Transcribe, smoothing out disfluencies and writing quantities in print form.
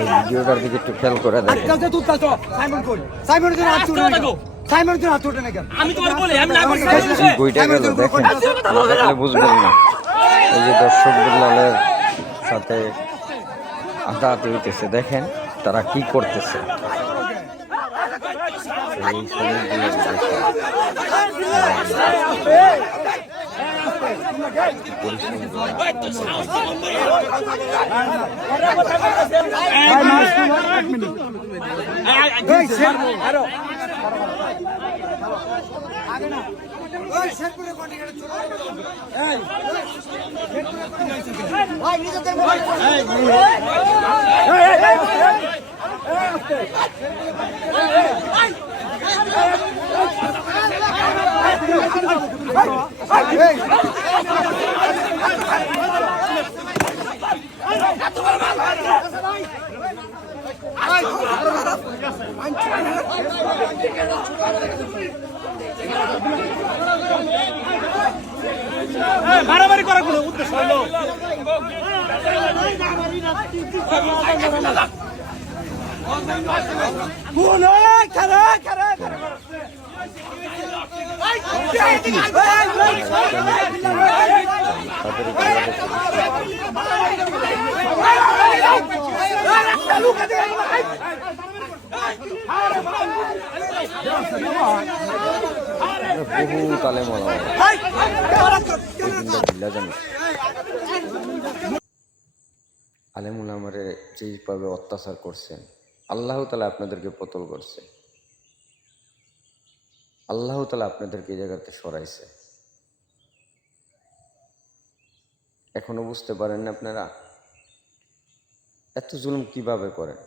এই ভিডিওটার দিকে একটু খেয়াল করে দেখেন। বইটা গেল দেখেন, না দেখলে বুঝবেন না। এই যে দর্শক বিল্লালের সাথে হাতাহাতি হইতেছে, দেখেন তারা কি করতেছে। এই ছবিগুলো দেখেন। মারামারি করার কোনো উদ্দেশ্য হলো বহু তালে মালা আলেমুল আমারে যেভাবে অত্যাচার করছেন, আল্লাহ তাআলা আপনাদেরকে পতল করছে, আল্লাহ তাআলা আপনাদেরকে এই জায়গাতে সরাইছে। এখনো বুঝতে পারেন না আপনারা এত জুলুম কিভাবে করেন?